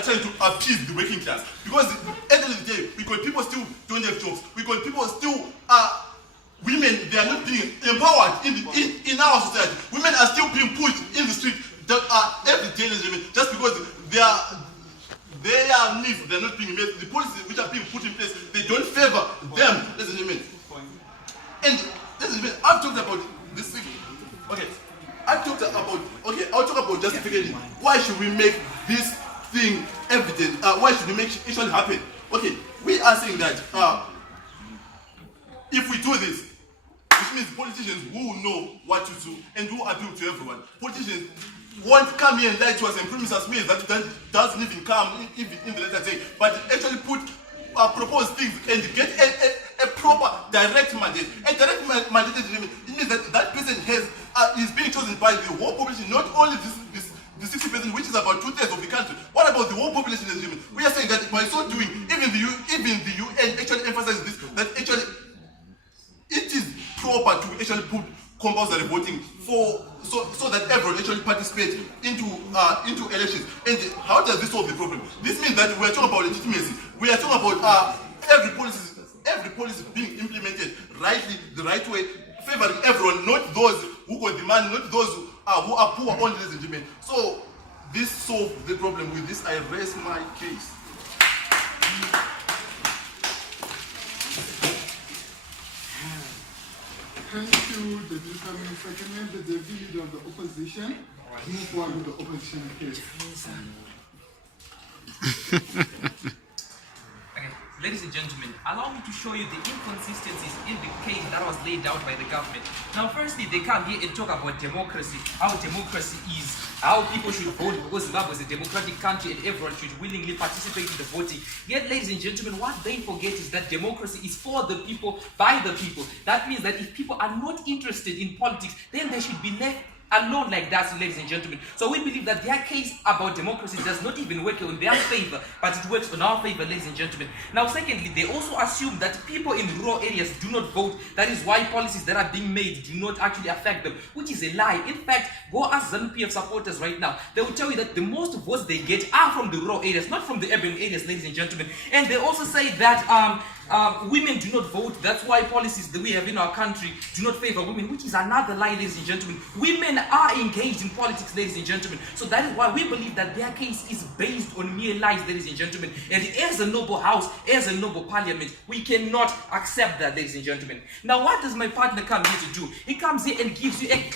are trying to appease the working class. Because at the end of the day, we got people still don't have jobs. We got people still women, they are not being empowered in our society. Women are still being pushed in the street every day, just because their needs, they're not being met. The policies which are being put in place, they don't favor them, ladies and gentlemen. And ladies and gentlemen, I've talked about this thing. Okay, I'll talk about justification. Why should we make this thing evident? Why should we make it should happen? Okay, we are saying that if we do this, which means politicians who know what to do and who appeal to everyone. Politicians won't come here and lie to us and promise us meals that doesn't even come even in the letter day, but actually propose things and get a proper direct mandate. A direct mandate, it means that that person is being chosen by the whole population, not only the 60%, which is about 2/3 of the country. What about the whole population? We are saying that by so doing, even the UN actually emphasizes this, that actually it is proper to actually put compulsory voting so that everyone actually participates into elections. And how does this solve the problem? This means that we are talking about legitimacy. We are talking about every policy being implemented rightly, the right way, favoring everyone, not those who got the money, not those who are poor only, ladies and gentlemen. So this solves the problem. With this, I raise my case. Thank you, the gentleman second, the deputy leader of the opposition. Move forward with the opposition case. Okay, ladies and gentlemen, allow me to show you the inconsistencies in the case that was laid out by the government. Now, firstly, they come here and talk about democracy, how democracy is, how people should vote because Zimbabwe is a democratic country and everyone should willingly participate in the voting. Yet, ladies and gentlemen, what they forget is that democracy is for the people, by the people. That means that if people are not interested in politics, then they should be left alone like that, ladies and gentlemen. So we believe that their case about democracy does not even work in their favor, but it works in our favor, ladies and gentlemen. Now, secondly, they also assume that people in rural areas do not vote. That is why policies that are being made do not actually affect them, which is a lie. In fact, go ask ZANU-PF supporters right now. They will tell you that the most votes they get are from the rural areas, not from the urban areas, ladies and gentlemen. And they also say that women do not vote. That's why policies that we have in our country do not favor women, which is another lie, ladies and gentlemen. Women are engaged in politics, ladies and gentlemen. So that is why we believe that their case is based on mere lies, ladies and gentlemen. And as a noble house, as a noble parliament, we cannot accept that, ladies and gentlemen. Now, what does my partner come here to do? He comes here and gives you a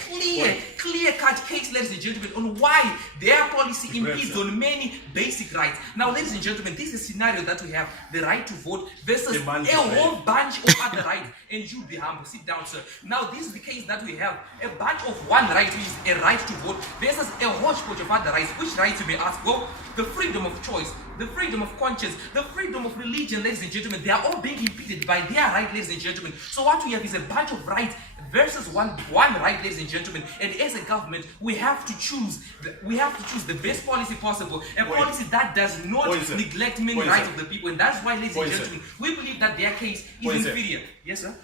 clear-cut case, ladies and gentlemen, on why their policy impedes on many basic rights. Now, ladies and gentlemen, this is a scenario that we have: the right to vote versus a whole bunch of other rights. And you be humble, sit down, sir. Now, this is the case that we have: a bunch of one right, which is a right to vote, versus a hodgepodge of other rights. Which rights, you may ask? Well, the freedom of choice, the freedom of conscience, the freedom of religion, ladies and gentlemen, they are all being impeded by their right, ladies and gentlemen. So what we have is a bunch of rights versus one right, ladies and gentlemen. And as a government, we have to choose the best policy possible, a policy that does not neglect many rights of the people. And that's why, ladies and gentlemen, we believe that their case is inferior. Yes, sir?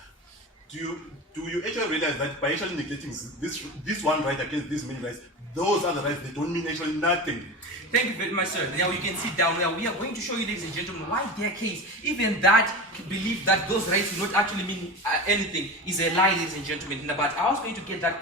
Do you actually realize that by actually neglecting this one right against these many rights, those other rights, they don't mean actually nothing? Thank you very much, sir. Now you can sit down. Now we are going to show you, ladies and gentlemen, why their case, even that belief that those rights do not actually mean anything, is a lie, ladies and gentlemen. But I was going to get that.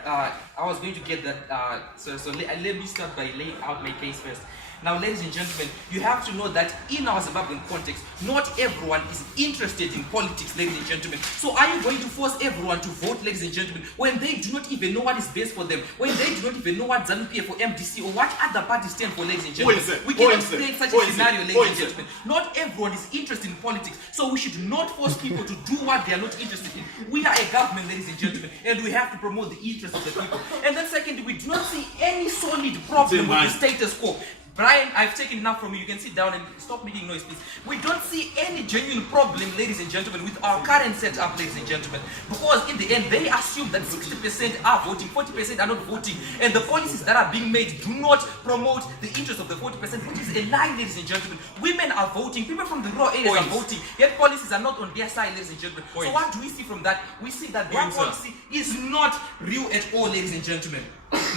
So let me start by laying out my case first. Now, ladies and gentlemen, you have to know that in our Zimbabwean context, not everyone is interested in politics, ladies and gentlemen. So are you going to force everyone to vote, ladies and gentlemen, when they do not even know what is best for them, when they do not even know what ZANU-PF or MDC or what other parties stand for, ladies and gentlemen? We cannot create such a scenario, ladies and gentlemen. Not everyone is interested in politics, so we should not force people to do what they are not interested in. We are a government, ladies and gentlemen, and we have to promote the interests of the people. And then secondly, we do not see any solid problem with the status quo. Brian, I've taken enough from you. You can sit down and stop making noise, please. We don't see any genuine problem, ladies and gentlemen, with our current setup, ladies and gentlemen. Because in the end, they assume that 60% are voting, 40% are not voting. And the policies that are being made do not promote the interest of the 40%, which is a lie, ladies and gentlemen. Women are voting. People from the rural areas are voting. Yet policies are not on their side, ladies and gentlemen. So what do we see from that? We see that their policy is not real at all, ladies and gentlemen.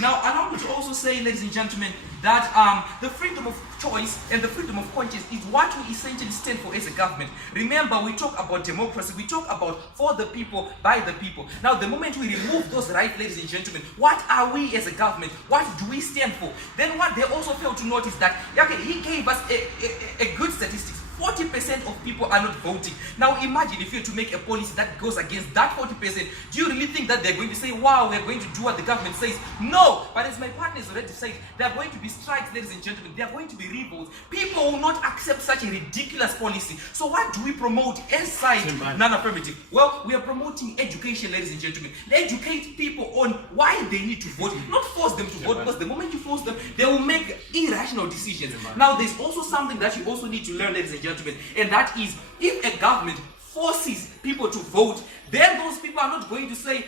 Now, allow me to also say, ladies and gentlemen, that the freedom of choice and the freedom of conscience is what we essentially stand for as a government. Remember, we talk about democracy, we talk about for the people, by the people. Now, the moment we remove those rights, ladies and gentlemen, what are we as a government? What do we stand for? Then what they also fail to notice that, okay, he gave us a good statistics. 40% of people are not voting. Now imagine if you're to make a policy that goes against that 40%, do you really think that they're going to say, wow, we're going to do what the government says? No! But as my partners already said, there are going to be strikes, ladies and gentlemen. There are going to be revolts. People will not accept such a ridiculous policy. So what do we promote inside non-affirmative? Well, we are promoting education, ladies and gentlemen. Educate people on why they need to vote, not force them to vote, because the moment you force them, they will make irrational decisions. Now there's also something that you also need to learn, ladies and gentlemen, and that is, if a government forces people to vote, then those people are not going to say,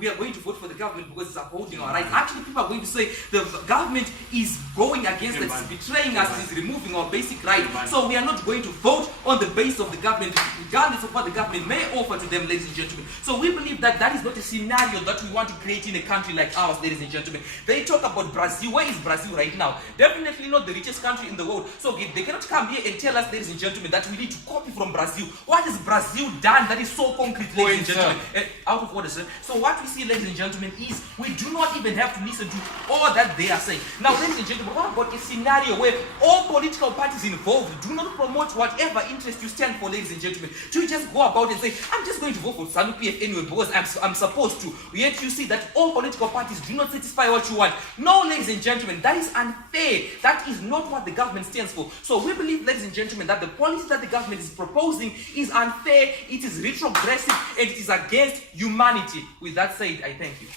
we are going to vote for the government because it's upholding our rights. Actually, people are going to say the government is going against us, is betraying us, is removing our basic rights. So we are not going to vote on the basis of the government, regardless of what the government may offer to them, ladies and gentlemen. So we believe that that is not a scenario that we want to create in a country like ours, ladies and gentlemen. They talk about Brazil. Where is Brazil right now? Definitely not the richest country in the world. So they cannot come here and tell us, ladies and gentlemen, that we need to copy from Brazil. What has Brazil done that is so concrete, ladies and gentlemen? Out of order, sir. So what we see, ladies and gentlemen, is we do not even have to listen to all that they are saying. Now, ladies and gentlemen, what about a scenario where all political parties involved do not promote whatever interest you stand for, ladies and gentlemen? Do you just go about and say, I'm just going to vote for ZANU-PF anyway because I'm supposed to? Yet you see that all political parties do not satisfy what you want. No, ladies and gentlemen, that is unfair. That is not what the government stands for. So we believe, ladies and gentlemen, that the policy that the government is proposing is unfair, it is retrogressive, and it is against humanity. With that said, I thank you.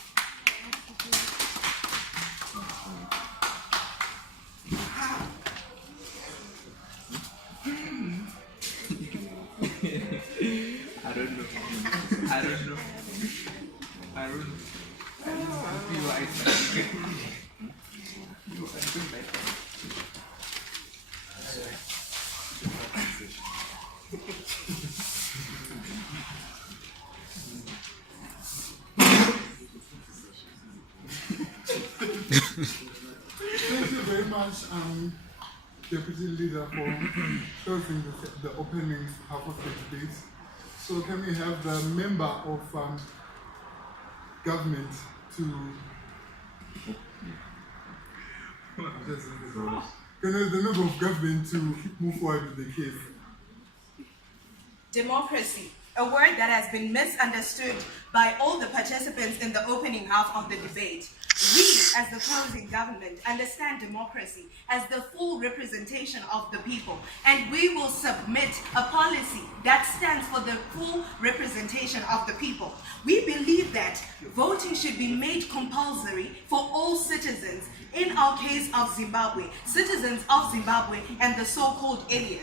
I don't know. Thank you very much, Deputy Leader, for closing the opening half of the debate. So can we have the member of government to... Can we have the member of government to move forward with the case? Democracy, a word that has been misunderstood by all the participants in the opening half of the debate. We, as the closing government, understand democracy as the full representation of the people, and we will submit a policy that stands for the full representation of the people. We believe that voting should be made compulsory for all citizens, in our case of Zimbabwe, citizens of Zimbabwe and the so-called aliens.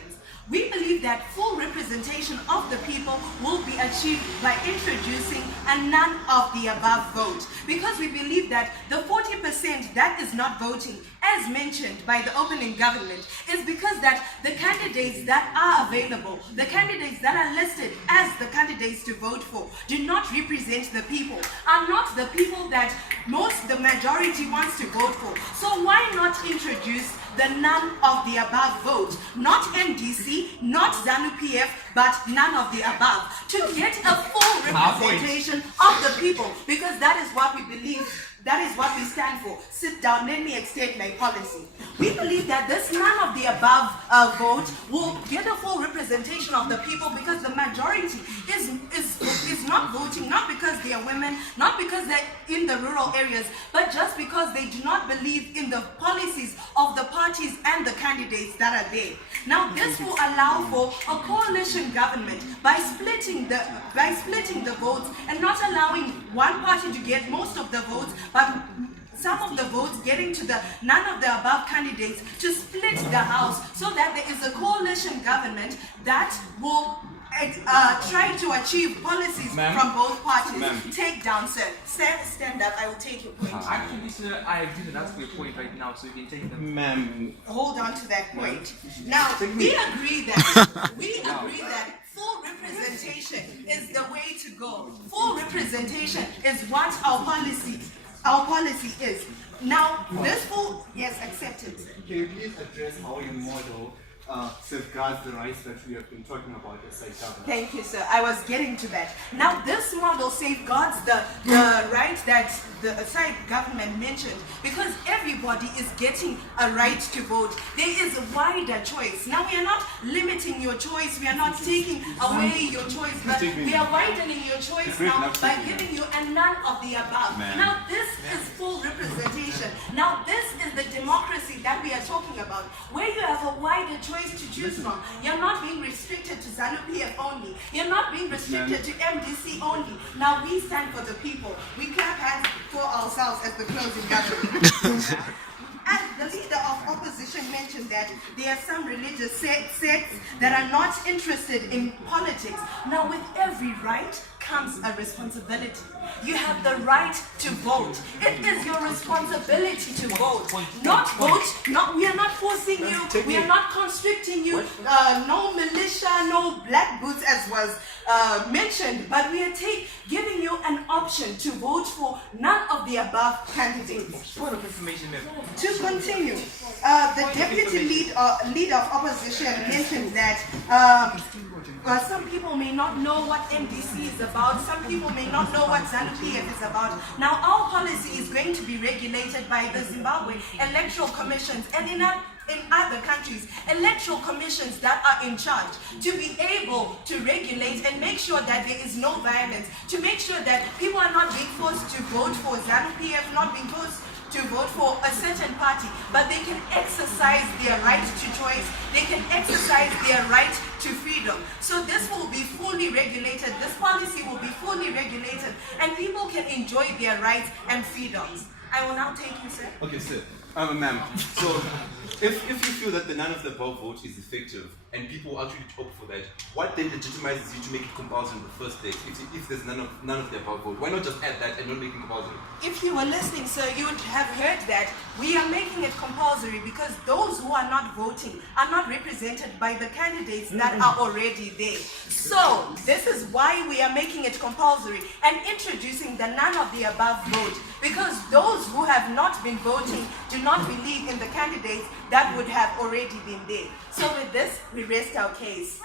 We believe that full representation of the people will be achieved by introducing a none of the above vote, because we believe that the 40% that is not voting, as mentioned by the opening government, is because that the candidates that are available, the candidates that are listed as the candidates to vote for, do not represent the people, are not the people that the majority wants to vote for. So why not introduce the none of the above vote? Not NDC, not ZANU-PF, but none of the above, to get a full representation of the people, because that is what we believe, that is what we stand for. Sit down, let me extend my policy. We believe that this none of the above vote will get a full representation of the people, because the majority is not voting, not because they are women, not because they're in the rural areas, but just because they do not believe in the policies of the parties and the candidates that are there. Now this will allow for a coalition government by splitting the votes and not allowing one party to get most of the votes, but some of the votes getting to the none of the above candidates, to split the house so that there is a coalition government that will try to achieve policies from both parties. Take down, sir. Stand up. I will take your point. Actually, sir, I didn't ask for a point right now, so you can take them. Ma'am. Hold on to that point. Now, we agree that full representation is the way to go. Full representation is what our policy our policy is. Now, this will, yes, accepted. Can you please address how your model safeguards the rights that we have been talking about as side government? Thank you, sir. I was getting to that. Now, this model safeguards the right that the side government mentioned, because everybody is getting a right to vote. There is a wider choice. Now, we are not limiting your choice. We are not taking away your choice, but we are widening your choice now by giving you a none of the above. Now, this is full representation. Now, this is the democracy that we are talking about, where you have a wider choice to choose from. You're not being restricted to ZANU-PF only. You're not being restricted to MDC only. Now we stand for the people. We clap hands for ourselves as the closing government. As the leader of opposition mentioned that there are some religious sects that are not interested in politics. Now with every right comes a responsibility. You have the right to vote. It is your responsibility to vote. Not vote, we are not forcing you, we are not constricting you, no militia, no black boots as was mentioned, but we are giving you an option to vote for none of the above candidates. Point of information, ma'am. To continue, the deputy leader of opposition mentioned that some people may not know what MDC is about, some people may not know what ZANU-PF is about. Now our policy is going to be regulated by the Zimbabwe electoral commissions and in other countries, electoral commissions that are in charge to be able to regulate and make sure that there is no violence, to make sure that people are not being forced to vote for ZANU-PF, not being forced to vote for a certain party, but they can exercise their right to choice, they can exercise their right to freedom. So this will be fully regulated, this policy will be fully regulated, and people can enjoy their rights and freedoms. I will now take you, sir. Okay, sir. Ma'am, so if you feel that the none of the above vote is effective and people actually opt for that, what then legitimizes you to make it compulsory in the first place? If there's none of the above vote, why not just add that and not make it compulsory? If you were listening, sir, you would have heard that we are making it compulsory because those who are not voting are not represented by the candidates that are already there. So this is why we are making it compulsory and introducing the none of the above vote, because those who have not been voting do not believe in the candidates that would have already been there. So with this, we rest our case.